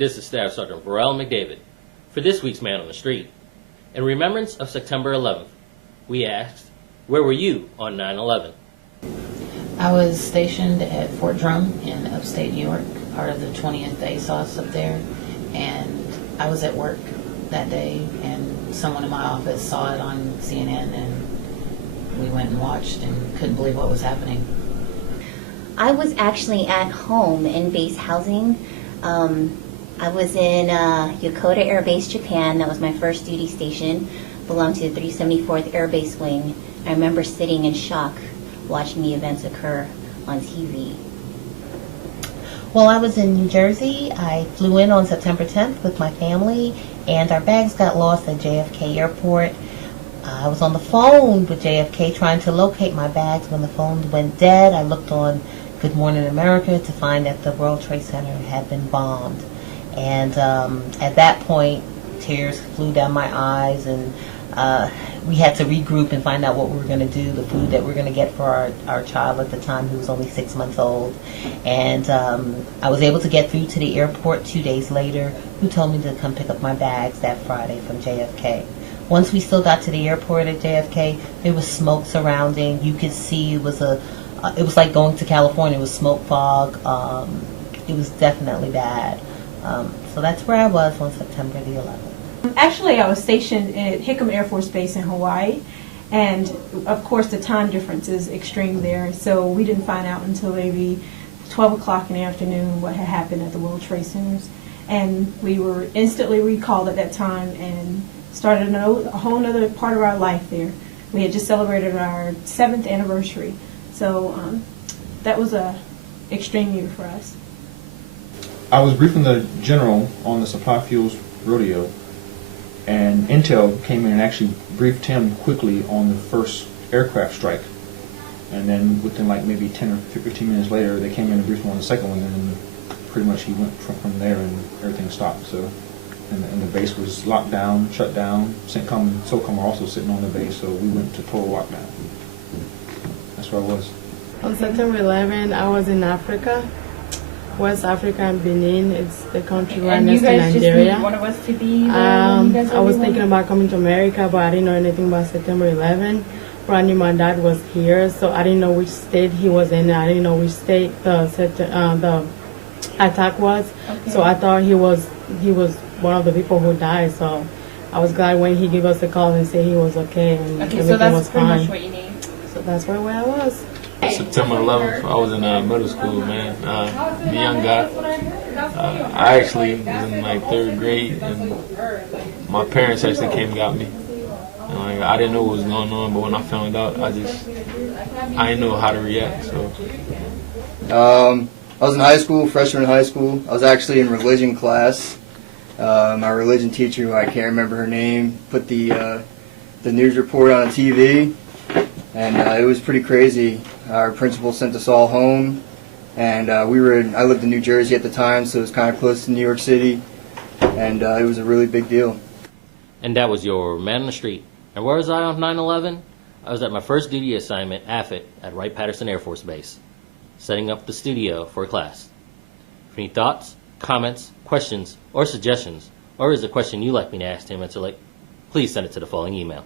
This is Staff Sergeant Burrell McDavid for this week's Man on the Street. In remembrance of September 11th, we asked, where were you on 9/11? I was stationed at Fort Drum in upstate New York, part of the 20th ASOS up there, and I was at work that day, and someone in my office saw it on CNN, and we went and watched and couldn't believe what was happening. I was actually at home in base housing. I was in Yokota Air Base, Japan. That was my first duty station. Belonged to the 374th Air Base Wing. I remember sitting in shock watching the events occur on TV. Well, I was in New Jersey. I flew in on September 10th with my family, and our bags got lost at JFK Airport. I was on the phone with JFK trying to locate my bags. When the phone went dead, I looked on Good Morning America to find that the World Trade Center had been bombed. And at that point, tears flew down my eyes, and we had to regroup and find out what we were going to do, the food that we were going to get for our child at the time, who was only 6 months old. And I was able to get through to the airport 2 days later, who told me to come pick up my bags that Friday from JFK. Once we still got to the airport at JFK, there was smoke surrounding. You could see it was like going to California. It was smoke fog. It was definitely bad. So that's where I was on September the 11th. Actually, I was stationed at Hickam Air Force Base in Hawaii, and of course the time difference is extreme there, so we didn't find out until maybe 12 o'clock in the afternoon what had happened at the World Trade Centers, and we were instantly recalled at that time and started a whole other part of our life there. We had just celebrated our 7th anniversary, so that was a extreme year for us. I was briefing the general on the supply fuels rodeo, and Intel came in and actually briefed him quickly on the first aircraft strike. And then within like maybe 10 or 15 minutes later, they came in and briefed him on the second one, and then pretty much he went from there and everything stopped. So, and the base was locked down, shut down. CENTCOM and SOCOM were also sitting on the base, so we went to total lockdown. That's where I was. On September 11, I was in Africa. West Africa and Benin. It's the country right next to Nigeria. And you guys just need one of us to be there? I was thinking about coming to America, but I didn't know anything about September 11. But I knew my dad was here, so I didn't know which state he was in. I didn't know which state the attack was. Okay. So I thought he was one of the people who died. So I was glad when he gave us a call and said he was okay and everything was fine. Pretty much what you need. So that's where I was. September 11th, I was in middle school, man. The young guy. I actually was in like 3rd grade, and my parents actually came and got me. And like I didn't know what was going on, but when I found out, I didn't know how to react. So. I was in high school, freshman in high school. I was actually in religion class. My religion teacher, who I can't remember her name, put the news report on TV. And it was pretty crazy. Our principal sent us all home, and I lived in New Jersey at the time, so it was kind of close to New York City, and it was a really big deal. And that was your Man on the Street. And where was I on 9/11? I was at my first duty assignment, AFIT, at Wright-Patterson Air Force Base, setting up the studio for a class. For any thoughts, comments, questions, or suggestions, or is there a question you'd like me to ask Tim and Select, please send it to the following email.